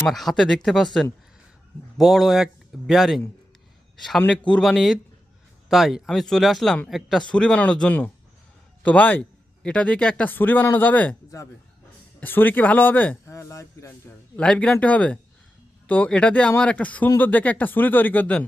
আমার হাতে দেখতে পাচ্ছেন বড় এক বিয়ারিং সামনে কুরবানি ঈদ তাই আমি চলে আসলাম একটা ছুরি বানানোর জন্য। তো ভাই এটা দিয়ে কি একটা ছুরি বানানো যাবে? যাবে। ছুরি কি ভালো হবে? লাইভ গ্যারান্টি হবে। লাইফ গ্যারান্টি হবে। তো এটা দিয়ে আমার একটা সুন্দর দেখে একটা ছুরি তৈরি করে দেন।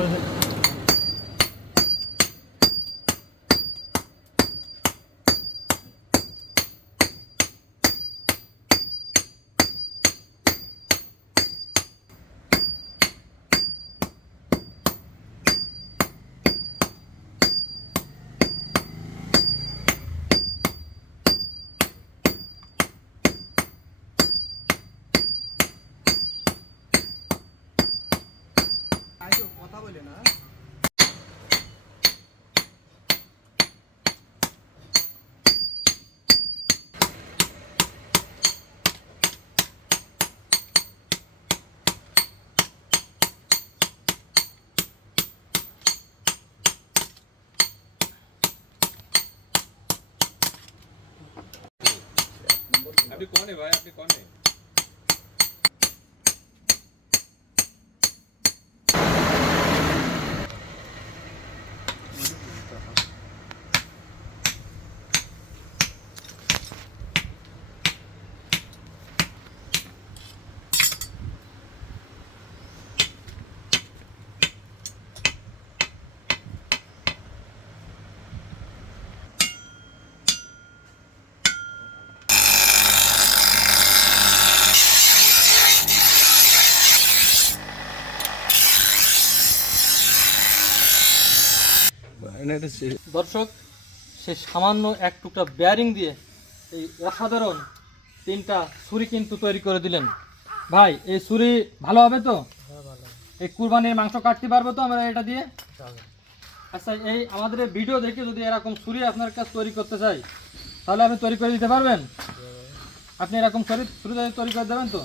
করে দেন लेना। अभी कौन है भाई? अभी कौन है? দর্শক সে সামান্য এক টুকরা বেয়ারিং দিয়ে এই অসাধারণ তিনটা ছুরি কিন্তু তৈরি করে দিলেন। ভাই এই ছুরি ভালো হবে তো? হ্যাঁ এই কুরবানির মাংস কাটতে পারব তো আমরা এটা দিয়ে? আচ্ছা এই আমাদের ভিডিও দেখে যদি এরকম ছুরি আপনার কাছে তৈরি করতে চাই তাহলে আপনি তৈরি করে দিতে পারবেন? আপনি এরকম ছুরি ছুরি তৈরি করে দেবেন তো?